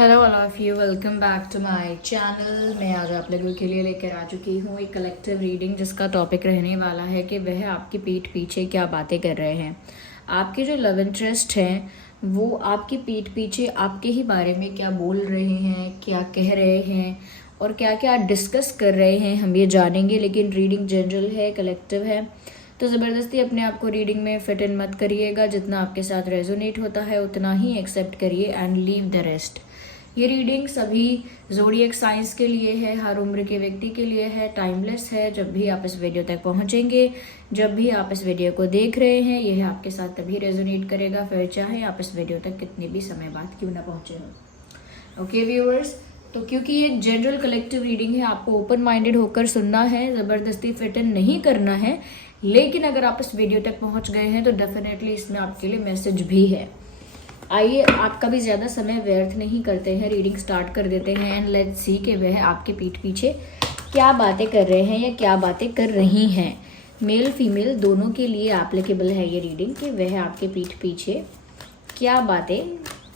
Hello all of you, welcome back to my channel. मैं आज आप लोगों के लिए लेकर आ चुकी हूँ एक कलेक्टिव रीडिंग जिसका टॉपिक रहने वाला है कि वह आपकी पीठ पीछे क्या बातें कर रहे हैं। आपके जो लव इंटरेस्ट हैं वो आपकी पीठ पीछे आपके ही बारे में क्या बोल रहे हैं, क्या कह रहे हैं और क्या क्या डिस्कस कर रहे हैं, हम ये जानेंगे। लेकिन रीडिंग जनरल है, कलेक्टिव है, तो ज़बरदस्ती अपने आप को रीडिंग में फिट इन मत करिएगा। जितना आपके साथ रेजोनेट होता है उतना ही एक्सेप्ट करिए एंड लीव द रेस्ट। ये रीडिंग सभी ज़ोडिएक साइंस के लिए है, हर उम्र के व्यक्ति के लिए है, टाइमलेस है। जब भी आप इस वीडियो तक पहुंचेंगे, जब भी आप इस वीडियो को देख रहे हैं, यह आपके साथ तभी रेजोनेट करेगा, फिर चाहे आप इस वीडियो तक कितने भी समय बाद क्यों ना पहुंचे हो। ओके व्यूअर्स, तो क्योंकि ये एक जनरल कलेक्टिव रीडिंग है, आपको ओपन माइंडेड होकर सुनना है, ज़बरदस्ती फिट इन नहीं करना है। लेकिन अगर आप इस वीडियो तक पहुंच गए हैं तो डेफिनेटली इसमें आपके लिए मैसेज भी है। आइए, आपका भी ज़्यादा समय व्यर्थ नहीं करते हैं, रीडिंग स्टार्ट कर देते हैं एंड लेट्स सी कि वह आपके पीठ पीछे क्या बातें कर रहे हैं या क्या बातें कर रही हैं। मेल फीमेल दोनों के लिए एप्लीकेबल है ये रीडिंग कि वह आपके पीठ पीछे क्या बातें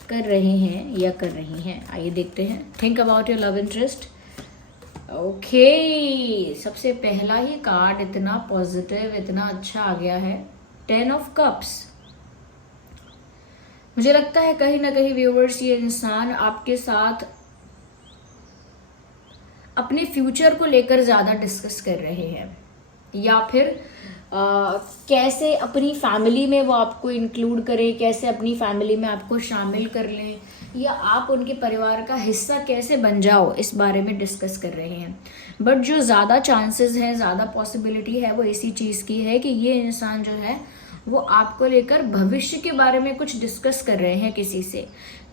कर रहे हैं या कर रही हैं। आइए देखते हैं। Think about your love interest. Okay, सबसे पहला ही कार्ड इतना पॉजिटिव, इतना अच्छा आ गया है, 10 ऑफ कप्स। मुझे लगता है कहीं ना कहीं व्यूअर्स ये इंसान आपके साथ अपने फ्यूचर को लेकर ज़्यादा डिस्कस कर रहे हैं, या फिर कैसे अपनी फैमिली में वो आपको इंक्लूड करें, कैसे अपनी फैमिली में आपको शामिल कर लें, या आप उनके परिवार का हिस्सा कैसे बन जाओ, इस बारे में डिस्कस कर रहे हैं। बट जो ज़्यादा चांसेस हैं, ज़्यादा पॉसिबिलिटी है, वो इसी चीज़ की है कि ये इंसान जो है वो आपको लेकर भविष्य के बारे में कुछ डिस्कस कर रहे हैं किसी से।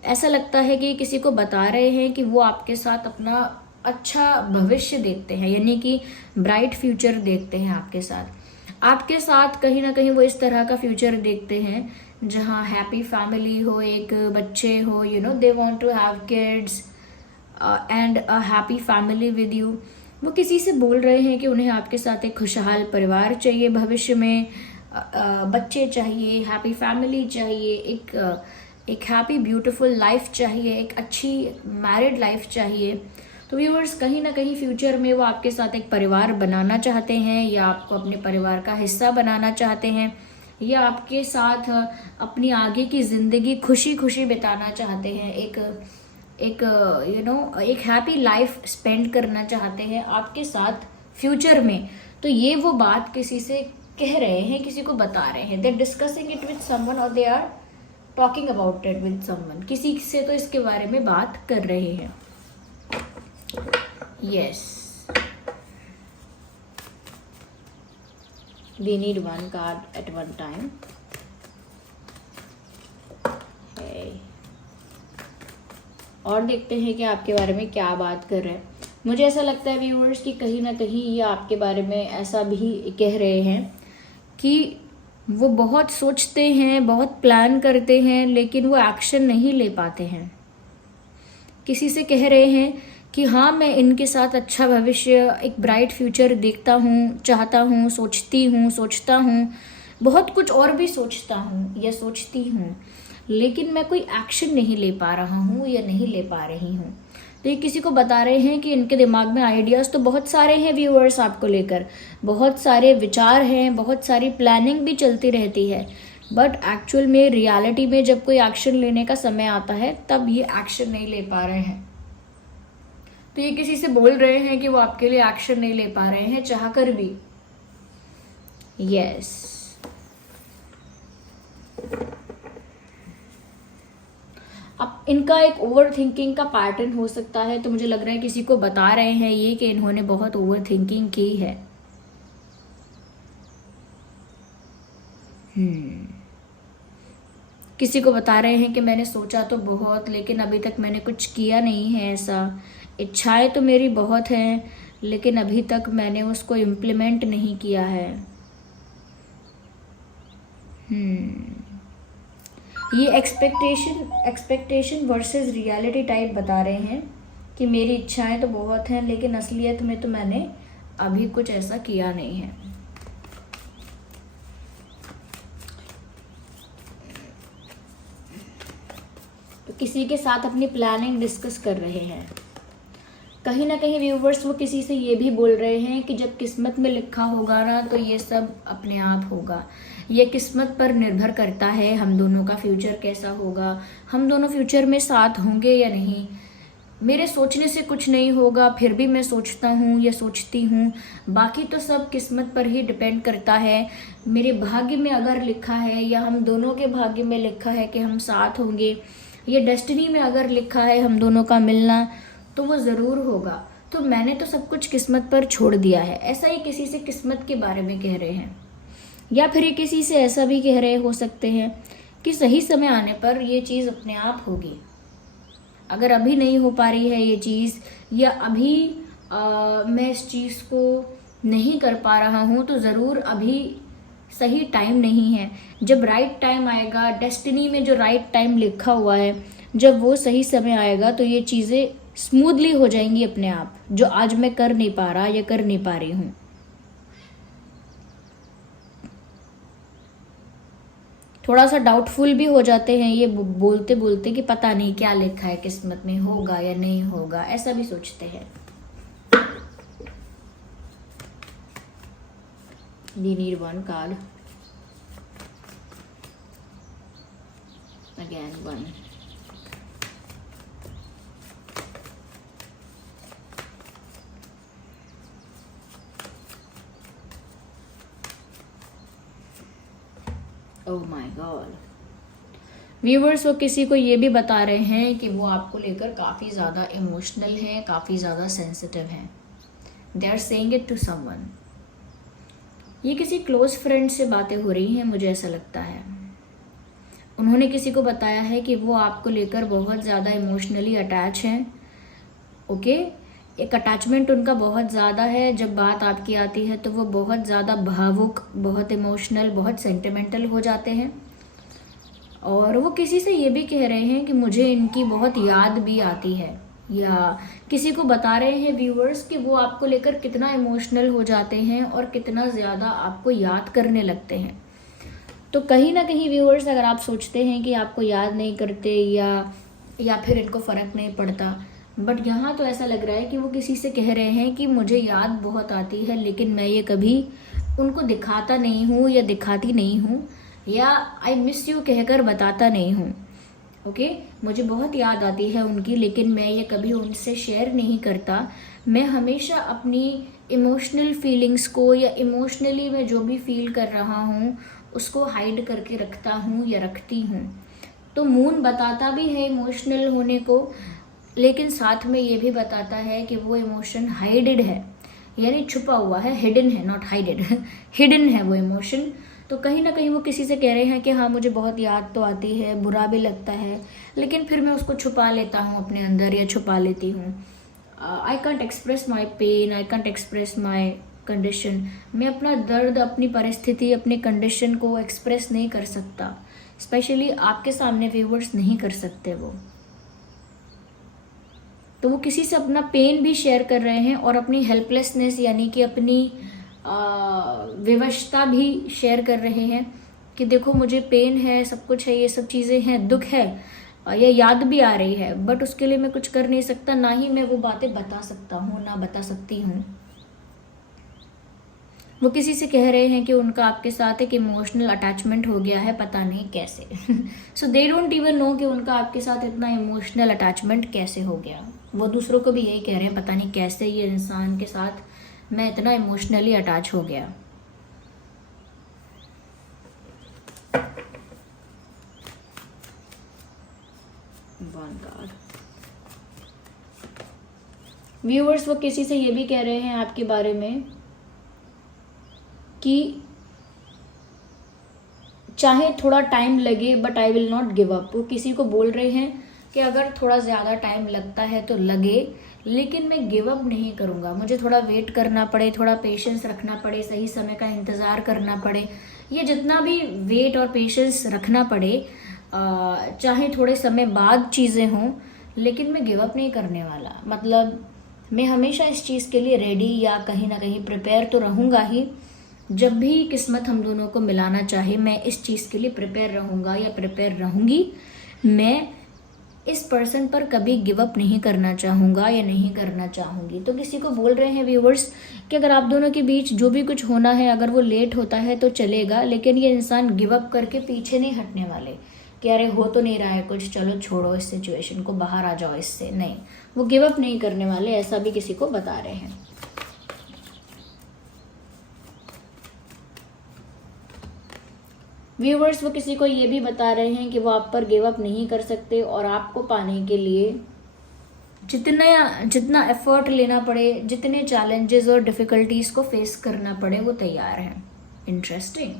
ऐसा लगता है कि किसी को बता रहे हैं कि वो आपके साथ अपना अच्छा भविष्य देखते हैं, यानी कि ब्राइट फ्यूचर देखते हैं आपके साथ कहीं ना कहीं वो इस तरह का फ्यूचर देखते हैं जहाँ हैप्पी फैमिली हो, एक बच्चे हो, they want to have kids and a happy family with you. वो किसी से बोल रहे हैं कि उन्हें आपके साथ एक खुशहाल परिवार चाहिए, भविष्य में बच्चे चाहिए, हैप्पी फैमिली चाहिए, एक हैप्पी ब्यूटीफुल लाइफ चाहिए, एक अच्छी मैरिड लाइफ चाहिए। तो व्यूअर्स, कहीं ना कहीं फ्यूचर में वो आपके साथ एक परिवार बनाना चाहते हैं, या आपको अपने परिवार का हिस्सा बनाना चाहते हैं, या आपके साथ अपनी आगे की ज़िंदगी खुशी खुशी बिताना चाहते हैं, एक एक हैप्पी लाइफ स्पेंड करना चाहते हैं आपके साथ फ्यूचर में। तो ये वो बात किसी से कह रहे हैं, किसी को बता रहे हैं। They discussing it with someone और they are talking about it with someone. किसी से तो इसके बारे में बात कर रहे हैं। Yes, we need one card at one time. और देखते हैं कि आपके बारे में क्या बात कर रहे हैं। मुझे ऐसा लगता है व्यूअर्स कि कहीं ना कहीं ये आपके बारे में ऐसा भी कह रहे हैं कि वो बहुत सोचते हैं, बहुत प्लान करते हैं, लेकिन वो एक्शन नहीं ले पाते हैं। किसी से कह रहे हैं कि हाँ, मैं इनके साथ अच्छा भविष्य, एक ब्राइट फ्यूचर देखता हूँ, चाहता हूँ, सोचता हूँ, बहुत कुछ और भी सोचता हूँ या सोचती हूँ, लेकिन मैं कोई एक्शन नहीं ले पा रहा हूँ या नहीं ले पा रही हूँ। तो ये किसी को बता रहे हैं कि इनके दिमाग में आइडियाज़ तो बहुत सारे हैं व्यूअर्स, आपको लेकर बहुत सारे विचार हैं, बहुत सारी प्लानिंग भी चलती रहती है, बट एक्चुअल में रियलिटी में जब कोई एक्शन लेने का समय आता है तब ये एक्शन नहीं ले पा रहे हैं। तो ये किसी से बोल रहे हैं कि वो आपके लिए एक्शन नहीं ले पा रहे हैं चाह कर भी। यस, अब इनका एक ओवर थिंकिंग का पैटर्न हो सकता है। तो मुझे लग रहा है किसी को बता रहे हैं ये कि इन्होंने बहुत ओवर थिंकिंग की है। किसी को बता रहे हैं कि मैंने सोचा तो बहुत, लेकिन अभी तक मैंने कुछ किया नहीं है ऐसा। इच्छाएं तो मेरी बहुत हैं, लेकिन अभी तक मैंने उसको इम्प्लीमेंट नहीं किया है। ये एक्सपेक्टेशन वर्सेस रियलिटी टाइप बता रहे हैं कि मेरी इच्छाएं तो बहुत हैं, लेकिन असलियत में तो मैंने अभी कुछ ऐसा किया नहीं है। तो किसी के साथ अपनी प्लानिंग डिस्कस कर रहे हैं। कहीं ना कहीं व्यूवर्स वो किसी से ये भी बोल रहे हैं कि जब किस्मत में लिखा होगा ना तो ये सब अपने आप होगा। ये किस्मत पर निर्भर करता है हम दोनों का फ्यूचर कैसा होगा, हम दोनों फ्यूचर में साथ होंगे या नहीं। मेरे सोचने से कुछ नहीं होगा, फिर भी मैं सोचता हूँ या सोचती हूँ। बाकी तो सब किस्मत पर ही डिपेंड करता है। मेरे भाग्य में अगर लिखा है या हम दोनों के भाग्य में लिखा है कि हम साथ होंगे, ये डेस्टिनी में अगर लिखा है हम दोनों का मिलना, तो वो ज़रूर होगा। तो मैंने तो सब कुछ किस्मत पर छोड़ दिया है। ऐसा ही किसी से किस्मत के बारे में कह रहे हैं, या फिर ये किसी से ऐसा भी कह रहे हो सकते हैं कि सही समय आने पर ये चीज़ अपने आप होगी। अगर अभी नहीं हो पा रही है ये चीज़, या अभी मैं इस चीज़ को नहीं कर पा रहा हूँ, तो ज़रूर अभी सही टाइम नहीं है। जब राइट टाइम आएगा, डेस्टिनी में जो राइट टाइम लिखा हुआ है, जब वो सही समय आएगा तो ये चीज़ें स्मूथली हो जाएंगी अपने आप, जो आज मैं कर नहीं पा रहा या कर नहीं पा रही हूँ। थोड़ा सा डाउटफुल भी हो जाते हैं ये बोलते बोलते कि पता नहीं क्या लिखा है किस्मत में, होगा या नहीं होगा, ऐसा भी सोचते हैं। We need one card. Again, one. Oh my God. Viewers वो किसी को ये भी बता रहे हैं कि वो आपको लेकर काफ़ी ज़्यादा इमोशनल हैं, काफ़ी ज़्यादा सेंसिटिव हैं। They are saying it to someone. ये किसी क्लोज फ्रेंड से बातें हो रही हैं, मुझे ऐसा लगता है। उन्होंने किसी को बताया है कि वो आपको लेकर बहुत ज़्यादा इमोशनली अटैच हैं। ओके, एक अटैचमेंट उनका बहुत ज़्यादा है। जब बात आपकी आती है तो वो बहुत ज़्यादा भावुक, बहुत इमोशनल, बहुत सेंटिमेंटल हो जाते हैं। और वो किसी से ये भी कह रहे हैं कि मुझे इनकी बहुत याद भी आती है, या किसी को बता रहे हैं व्यूअर्स कि वो आपको लेकर कितना इमोशनल हो जाते हैं और कितना ज़्यादा आपको याद करने लगते हैं। तो कहीं ना कहीं व्यूअर्स, अगर आप सोचते हैं कि आपको याद नहीं करते या फिर इनको फ़र्क नहीं पड़ता, बट यहाँ तो ऐसा लग रहा है कि वो किसी से कह रहे हैं कि मुझे याद बहुत आती है, लेकिन मैं ये कभी उनको दिखाता नहीं हूँ या दिखाती नहीं हूँ, या आई मिस यू कहकर बताता नहीं हूँ। ओके, मुझे बहुत याद आती है उनकी, लेकिन मैं ये कभी उनसे शेयर नहीं करता। मैं हमेशा अपनी इमोशनल फीलिंग्स को या इमोशनली मैं जो भी फील कर रहा हूँ उसको हाइड करके रखता हूँ या रखती हूँ। तो मून बताता भी है इमोशनल होने को, लेकिन साथ में ये भी बताता है कि वो इमोशन हाइडेड है, यानी छुपा हुआ है, हिडन है, नॉट हाइडेड हिडन है वो इमोशन। तो कहीं ना कहीं वो किसी से कह रहे हैं कि हाँ मुझे बहुत याद तो आती है, बुरा भी लगता है, लेकिन फिर मैं उसको छुपा लेता हूँ अपने अंदर या छुपा लेती हूँ। I can't express my pain, I can't express my condition. मैं अपना दर्द, अपनी परिस्थिति, अपनी कंडीशन को एक्सप्रेस नहीं कर सकता। स्पेशली आपके सामने व्यूवर्स नहीं कर सकते वो। तो वो किसी से अपना पेन भी शेयर कर रहे हैं और अपनी हेल्पलेसनेस यानी कि अपनी विवशता भी शेयर कर रहे हैं कि देखो मुझे पेन है, सब कुछ है, ये सब चीज़ें हैं, दुख है, या याद भी आ रही है, बट उसके लिए मैं कुछ कर नहीं सकता, ना ही मैं वो बातें बता सकता हूँ, ना बता सकती हूँ। वो किसी से कह रहे हैं कि उनका आपके साथ एक इमोशनल अटैचमेंट हो गया है, पता नहीं कैसे सो दे डोंट इवन नो कि उनका आपके साथ इतना इमोशनल अटैचमेंट कैसे हो गया। वो दूसरों को भी यही कह रहे हैं, पता नहीं कैसे ये इंसान के साथ मैं इतना इमोशनली अटैच हो गया। व्यूअर्स वो किसी से ये भी कह रहे हैं आपके बारे में कि चाहे थोड़ा टाइम लगे but I will not give up. वो किसी को बोल रहे हैं कि अगर थोड़ा ज़्यादा टाइम लगता है तो लगे, लेकिन मैं गिव अप नहीं करूँगा। मुझे थोड़ा वेट करना पड़े, थोड़ा पेशेंस रखना पड़े, सही समय का इंतज़ार करना पड़े, ये जितना भी वेट और पेशेंस रखना पड़े, चाहे थोड़े समय बाद चीज़ें हों, लेकिन मैं गिव अप नहीं करने वाला। मतलब मैं हमेशा इस चीज़ के लिए रेडी या कहीं ना कहीं प्रिपेयर तो रहूँगा ही। जब भी किस्मत हम दोनों को मिलाना चाहे, मैं इस चीज़ के लिए प्रिपेयर रहूँगा या प्रिपेयर रहूँगी। मैं इस पर्सन पर कभी गिव अप नहीं करना चाहूँगा या नहीं करना चाहूँगी। तो किसी को बोल रहे हैं व्यूवर्स कि अगर आप दोनों के बीच जो भी कुछ होना है, अगर वो लेट होता है तो चलेगा, लेकिन ये इंसान गिव अप करके पीछे नहीं हटने वाले कि अरे हो तो नहीं रहा है कुछ, चलो छोड़ो इस सिचुएशन को, बाहर आ जाओ इससे। नहीं, वो गिव अप नहीं करने वाले, ऐसा भी किसी को बता रहे हैं। व्यूवर्स वो किसी को ये भी बता रहे हैं कि वो आप पर गिव अप नहीं कर सकते और आपको पाने के लिए जितना एफर्ट लेना पड़े, जितने चैलेंजेस और डिफिकल्टीज को फेस करना पड़े, वो तैयार हैं। इंटरेस्टिंग।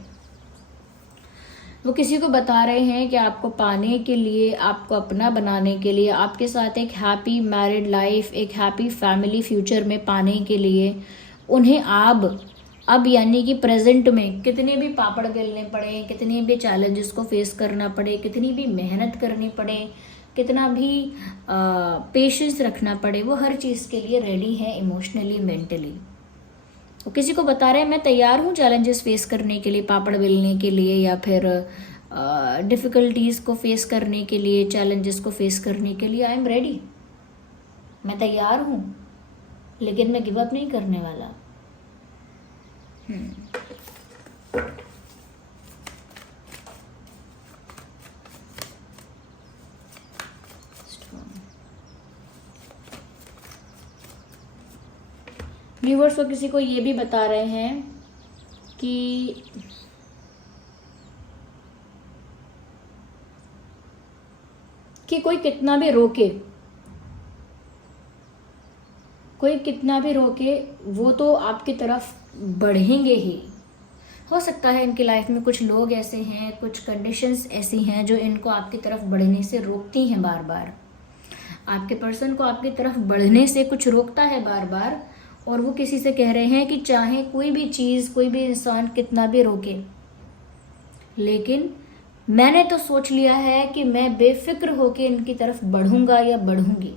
वो किसी को बता रहे हैं कि आपको पाने के लिए, आपको अपना बनाने के लिए, आपके साथ एक हैप्पी मैरिड लाइफ, एक हैप्पी फैमिली फ्यूचर में पाने के लिए उन्हें अब यानी कि प्रेजेंट में कितने भी पापड़ बेलने पड़े, कितने भी चैलेंजेस को फेस करना पड़े, कितनी भी मेहनत करनी पड़े, कितना भी पेशेंस रखना पड़े, वो हर चीज़ के लिए रेडी है इमोशनली, मेंटली। वो किसी को बता रहे हैं मैं तैयार हूँ चैलेंजेस फेस करने के लिए, पापड़ बेलने के लिए, या फिर डिफ़िकल्टीज़ को फेस करने के लिए, चैलेंजेस को फेस करने के लिए। आई एम रेडी, मैं तैयार हूँ, लेकिन मैं गिव अप नहीं करने वाला। व्यूवर्स वो किसी को ये भी बता रहे हैं कि कोई कितना भी रोके, वो तो आपकी तरफ बढ़ेंगे ही। हो सकता है इनकी लाइफ में कुछ लोग ऐसे हैं, कुछ कंडीशंस ऐसी हैं जो इनको आपकी तरफ बढ़ने से रोकती हैं बार बार। आपके पर्सन को आपकी तरफ बढ़ने से कुछ रोकता है बार बार, और वो किसी से कह रहे हैं कि चाहे कोई भी चीज़, कोई भी इंसान कितना भी रोके, लेकिन मैंने तो सोच लिया है कि मैं बेफिक्र होके इनकी तरफ बढ़ूंगा या बढ़ूंगी।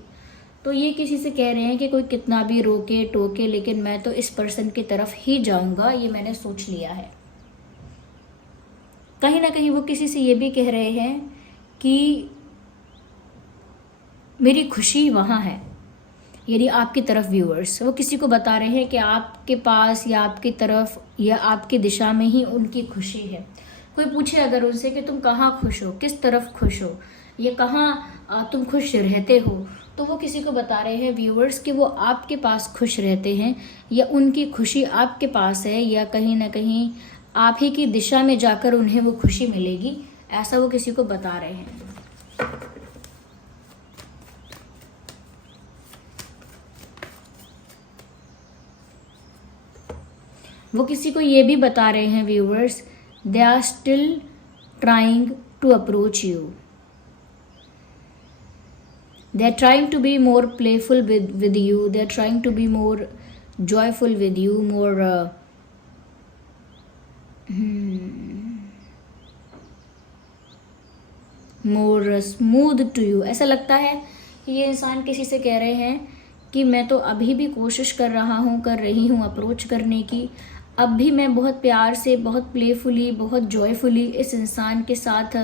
तो ये किसी से कह रहे हैं कि कोई कितना भी रोके टोके, लेकिन मैं तो इस पर्सन की तरफ ही जाऊंगा, ये मैंने सोच लिया है। कहीं ना कहीं वो किसी से ये भी कह रहे हैं कि मेरी खुशी वहाँ है, यानी आपकी तरफ। व्यूअर्स वो किसी को बता रहे हैं कि आपके पास या आपकी तरफ या आपकी दिशा में ही उनकी खुशी है। कोई पूछे अगर उनसे कि तुम कहाँ खुश हो, किस तरफ खुश हो, या कहाँ तुम खुश रहते हो, तो वो किसी को बता रहे हैं व्यूअर्स कि वो आपके पास खुश रहते हैं, या उनकी खुशी आपके पास है, या कहीं ना कहीं आप ही की दिशा में जाकर उन्हें वो खुशी मिलेगी, ऐसा वो किसी को बता रहे हैं। वो किसी को ये भी बता रहे हैं viewers, they are still trying to approach you, they are trying to be more playful with you, they are trying to be more joyful with you, more smooth to you। ऐसा लगता है कि ये इंसान किसी से कह रहे हैं कि मैं तो अभी भी कोशिश कर रही हूँ अप्रोच करने की, अब भी मैं बहुत प्यार से, बहुत प्लेफुली, बहुत जॉयफुली इस इंसान के साथ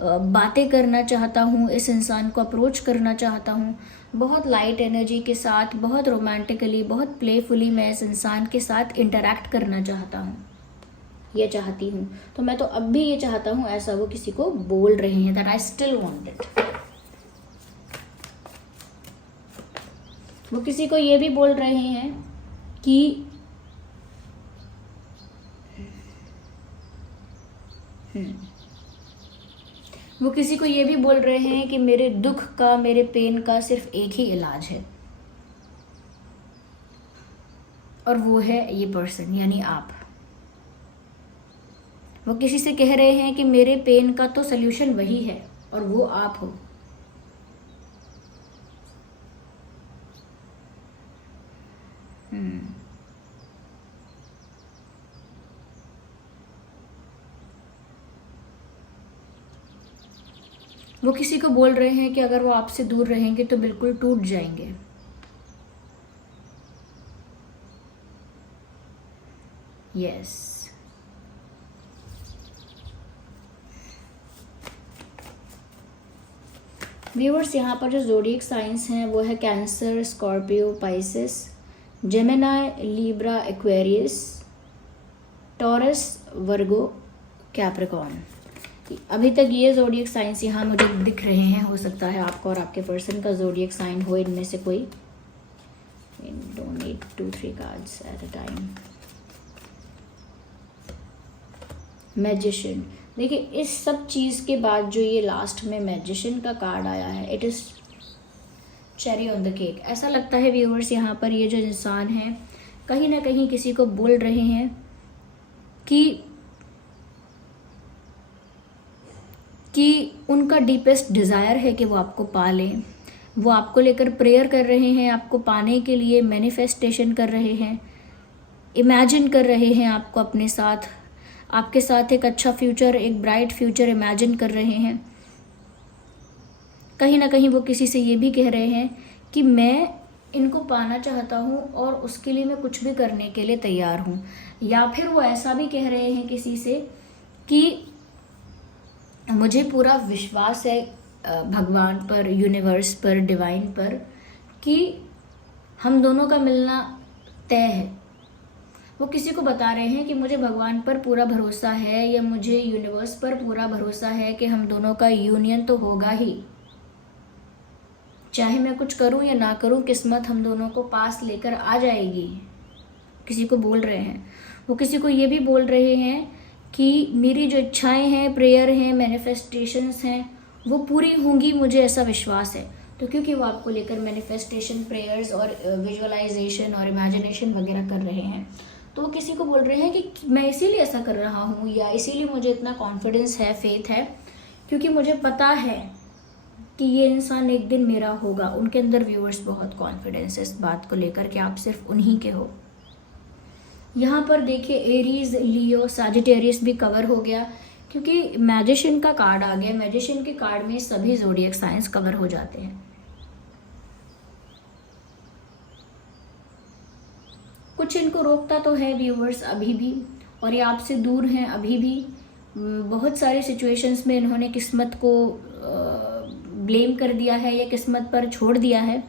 बातें करना चाहता हूँ, इस इंसान को अप्रोच करना चाहता हूँ, बहुत लाइट एनर्जी के साथ, बहुत रोमांटिकली, बहुत प्लेफुली मैं इस इंसान के साथ इंटरैक्ट करना चाहता हूँ, ये चाहती हूँ। तो मैं तो अब भी ये चाहता हूँ, ऐसा वो किसी को बोल रहे हैं, that I still want it. वो किसी को ये भी बोल रहे हैं कि वो किसी को ये भी बोल रहे हैं कि मेरे दुख का, मेरे पेन का सिर्फ एक ही इलाज है, और वो है ये पर्सन, यानी आप। वो किसी से कह रहे हैं कि मेरे पेन का तो सल्यूशन वही है, और वो आप हो। वो किसी को बोल रहे हैं कि अगर वो आपसे दूर रहेंगे तो बिल्कुल टूट जाएंगे। यस, व्यूअर्स यहाँ पर जो ज़ोडिएक साइंस हैं वो है Cancer, Scorpio, Pisces, Gemini, Libra, Aquarius, Taurus, Virgo, Capricorn. अभी तक ये ज़ोडिएक साइंस यहाँ मुझे दिख रहे हैं। हो सकता है आपका और आपके पर्सन का ज़ोडिएक साइन हो इनमें से कोई। Don't need 2-3 cards at a time. Magician, देखिए इस सब चीज़ के बाद जो ये लास्ट में मैजिशियन का कार्ड आया है, it is cherry on the cake. ऐसा लगता है व्यूअर्स यहाँ पर ये जो इंसान है कहीं ना कहीं किसी को बोल रहे हैं कि उनका डीपेस्ट डिज़ायर है कि वो आपको पा लें। वो आपको लेकर प्रेयर कर रहे हैं, आपको पाने के लिए मैनिफेस्टेशन कर रहे हैं, इमेजिन कर रहे हैं आपको अपने साथ, आपके साथ एक अच्छा फ्यूचर, एक ब्राइट फ्यूचर इमेजिन कर रहे हैं। कहीं ना कहीं वो किसी से ये भी कह रहे हैं कि मैं इनको पाना चाहता हूँ और उसके लिए मैं कुछ भी करने के लिए तैयार हूँ। या फिर वो ऐसा भी कह रहे हैं किसी से कि मुझे पूरा विश्वास है भगवान पर, यूनिवर्स पर, डिवाइन पर, कि हम दोनों का मिलना तय है। वो किसी को बता रहे हैं कि मुझे भगवान पर पूरा भरोसा है या मुझे यूनिवर्स पर पूरा भरोसा है कि हम दोनों का यूनियन तो होगा ही। चाहे मैं कुछ करूं या ना करूं, किस्मत हम दोनों को पास लेकर आ जाएगी। किसी को बोल रहे हैं। वो किसी को ये भी बोल रहे हैं कि मेरी जो इच्छाएं हैं, प्रेयर हैं, मैनिफेस्टेशंस हैं, वो पूरी होंगी, मुझे ऐसा विश्वास है। तो क्योंकि वो आपको लेकर मैनिफेस्टेशन, प्रेयर्स और विजुअलाइजेशन और इमेजिनेशन वगैरह कर रहे हैं, तो वो किसी को बोल रहे हैं कि मैं इसीलिए ऐसा कर रहा हूँ या इसीलिए मुझे इतना कॉन्फिडेंस है, फेथ है, क्योंकि मुझे पता है कि ये इंसान एक दिन मेरा होगा। उनके अंदर व्यूअर्स बहुत कॉन्फिडेंस है इस बात को लेकर कि आप सिर्फ उन्हीं के हो। यहाँ पर देखिए एरीज, लियो, सजिटेरियस भी कवर हो गया क्योंकि मैजिशियन का कार्ड आ गया। मैजिशियन के कार्ड में सभी ज़ोडिएक साइंस कवर हो जाते हैं। कुछ इनको रोकता तो है व्यूअर्स अभी भी, और ये आपसे दूर हैं अभी भी। बहुत सारी सिचुएशंस में इन्होंने किस्मत को ब्लेम कर दिया है या किस्मत पर छोड़ दिया है।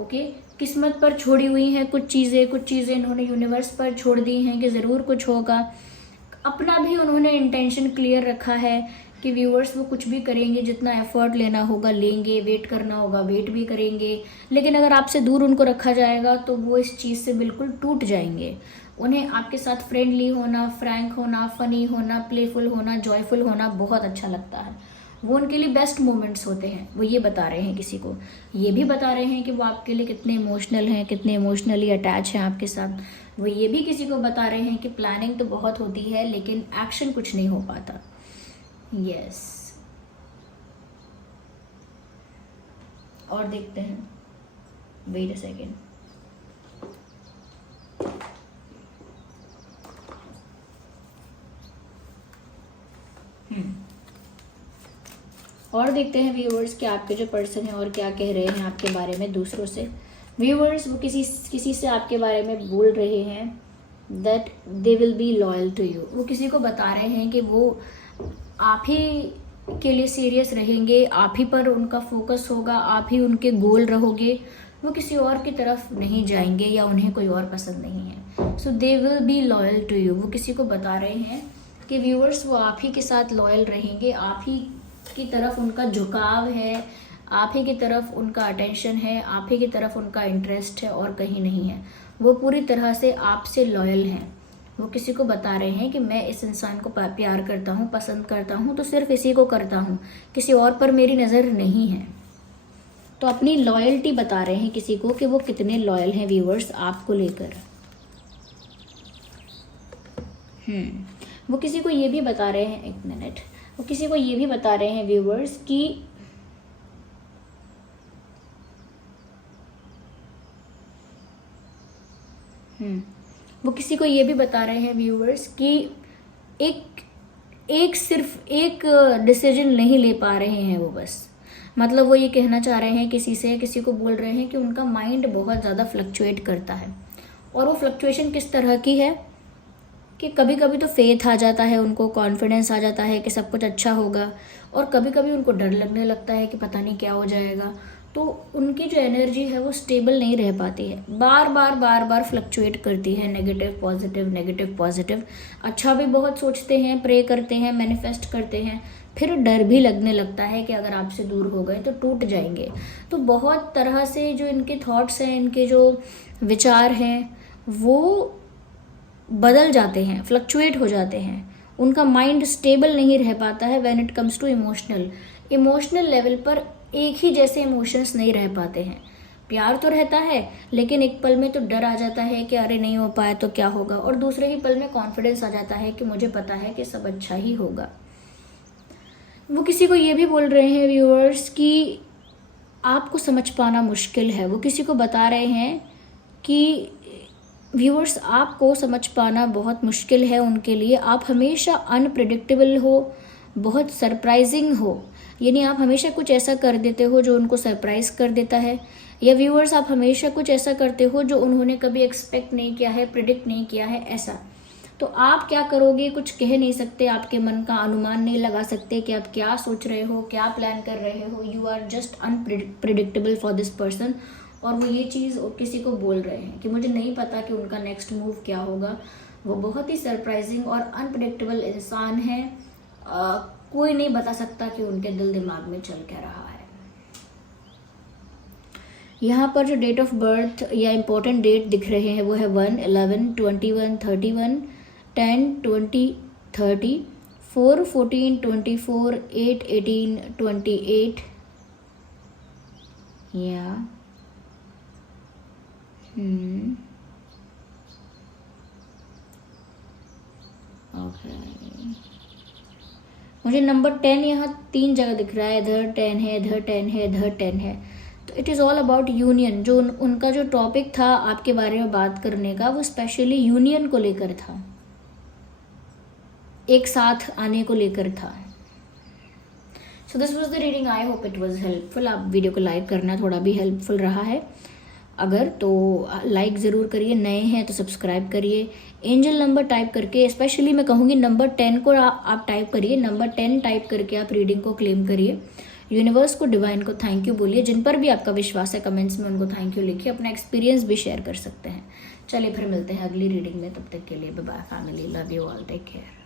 ओके, किस्मत पर छोड़ी हुई हैं कुछ चीज़ें इन्होंने यूनिवर्स पर छोड़ दी हैं कि ज़रूर कुछ होगा। अपना भी उन्होंने इंटेंशन क्लियर रखा है कि व्यूअर्स वो कुछ भी करेंगे, जितना एफर्ट लेना होगा लेंगे, वेट करना होगा वेट भी करेंगे। लेकिन अगर आपसे दूर उनको रखा जाएगा तो वो इस चीज़ से बिल्कुल टूट जाएंगे। उन्हें आपके साथ फ्रेंडली होना, फ्रैंक होना, फनी होना, प्लेफुल होना, जॉयफुल होना बहुत अच्छा लगता है। वो उनके लिए बेस्ट मोमेंट्स होते हैं। वो ये बता रहे हैं किसी को, ये भी बता रहे हैं कि वो आपके लिए कितने इमोशनल हैं, कितने इमोशनली अटैच हैं आपके साथ। वो ये भी किसी को बता रहे हैं कि प्लानिंग तो बहुत होती है लेकिन एक्शन कुछ नहीं हो पाता। यस, और देखते हैं, वेट अ सेकेंड। और देखते हैं व्यूअर्स कि आपके जो पर्सन है और क्या कह रहे हैं आपके बारे में दूसरों से। व्यूअर्स वो किसी से आपके बारे में बोल रहे हैं that they will be loyal to you. वो किसी को बता रहे हैं कि वो आप ही के लिए सीरियस रहेंगे, आप ही पर उनका फोकस होगा, आप ही उनके गोल रहोगे। वो किसी और की तरफ नहीं जाएंगे या उन्हें कोई और पसंद नहीं है। So they will be loyal to you. वो किसी को बता रहे हैं कि व्यूअर्स वो आप ही के साथ लॉयल रहेंगे, आप ही की तरफ उनका झुकाव है, आप ही की तरफ उनका अटेंशन है, आप ही की तरफ उनका इंटरेस्ट है और कहीं नहीं है। वो पूरी तरह से आपसे लॉयल हैं। वो किसी को बता रहे हैं कि मैं इस इंसान को प्यार करता हूँ, पसंद करता हूँ तो सिर्फ इसी को करता हूँ, किसी और पर मेरी नज़र नहीं है। तो अपनी लॉयल्टी बता रहे हैं किसी को कि वो कितने लॉयल हैं व्यूअर्स आपको लेकर। वो किसी को ये भी बता रहे हैं, एक मिनट, वो किसी को ये भी बता रहे हैं व्यूअर्स कि वो किसी को ये भी बता रहे हैं व्यूअर्स कि सिर्फ एक डिसीजन नहीं ले पा रहे हैं वो बस। मतलब वो ये कहना चाह रहे हैं किसी को बोल रहे हैं कि उनका माइंड बहुत ज़्यादा फ्लक्चुएट करता है। और वो फ्लक्चुएशन किस तरह की है कि कभी कभी तो फेथ आ जाता है उनको, कॉन्फिडेंस आ जाता है कि सब कुछ अच्छा होगा, और कभी कभी उनको डर लगने लगता है कि पता नहीं क्या हो जाएगा। तो उनकी जो एनर्जी है वो स्टेबल नहीं रह पाती है, बार बार फ्लक्चुएट करती है, नेगेटिव पॉजिटिव। अच्छा भी बहुत सोचते हैं, प्रे करते हैं, मैनिफेस्ट करते हैं, फिर डर भी लगने लगता है कि अगर आपसे दूर हो गए तो टूट जाएंगे। तो बहुत तरह से जो इनके थॉट्स हैं, इनके जो विचार हैं वो बदल जाते हैं, फ्लक्चुएट हो जाते हैं। उनका माइंड स्टेबल नहीं रह पाता है when it comes to emotional level पर एक ही जैसे इमोशंस नहीं रह पाते हैं। प्यार तो रहता है, लेकिन एक पल में तो डर आ जाता है कि अरे नहीं हो पाया तो क्या होगा, और दूसरे ही पल में कॉन्फिडेंस आ जाता है कि मुझे पता है कि सब अच्छा ही होगा। वो किसी को ये भी बोल रहे हैं व्यूअर्स कि आपको समझ पाना मुश्किल है। वो किसी को बता रहे हैं कि व्यूअर्स आपको समझ पाना बहुत मुश्किल है उनके लिए। आप हमेशा अनप्रिडिक्टेबल हो, बहुत सरप्राइजिंग हो, यानी आप हमेशा कुछ ऐसा कर देते हो जो उनको सरप्राइज कर देता है, या व्यूअर्स आप हमेशा कुछ ऐसा करते हो जो उन्होंने कभी एक्सपेक्ट नहीं किया है, प्रिडिक्ट नहीं किया है ऐसा। तो आप क्या करोगे कुछ कह नहीं सकते, आपके मन का अनुमान नहीं लगा सकते कि आप क्या सोच रहे हो, क्या प्लान कर रहे हो। You are just unpredictable for this person. और वो ये चीज़ किसी को बोल रहे हैं कि मुझे नहीं पता कि उनका नेक्स्ट मूव क्या होगा। वो बहुत ही सरप्राइजिंग और अनप्रिडिक्टेबल इंसान है। कोई नहीं बता सकता कि उनके दिल दिमाग में चल क्या रहा है। यहाँ पर जो डेट ऑफ बर्थ या इम्पोर्टेंट डेट दिख रहे हैं वो है 1, 11, 21, 31, 10, 20, 30, 4, 14, 24, 8, 18, 28 या ओके। मुझे नंबर 10 यहाँ 3 जगह दिख रहा है, इधर 10 है, इधर 10 है, इधर 10 है। तो it is all about union. जो उनका जो टॉपिक था आपके बारे में बात करने का, वो स्पेशली यूनियन को लेकर था, एक साथ आने को लेकर था। So this was the reading. I hope it was helpful. आप वीडियो को लाइक करना थोड़ा भी हेल्पफुल रहा है अगर, तो लाइक ज़रूर करिए, नए हैं तो सब्सक्राइब करिए। एंजल नंबर टाइप करके, स्पेशली मैं कहूँगी नंबर 10 को आप टाइप करिए, नंबर 10 टाइप करके आप रीडिंग को क्लेम करिए। यूनिवर्स को, डिवाइन को थैंक यू बोलिए। जिन पर भी आपका विश्वास है कमेंट्स में उनको थैंक यू लिखिए, अपना एक्सपीरियंस भी शेयर कर सकते हैं। चलिए फिर मिलते हैं अगली रीडिंग में, तब तक के लिए bye bye family, love you all, take care.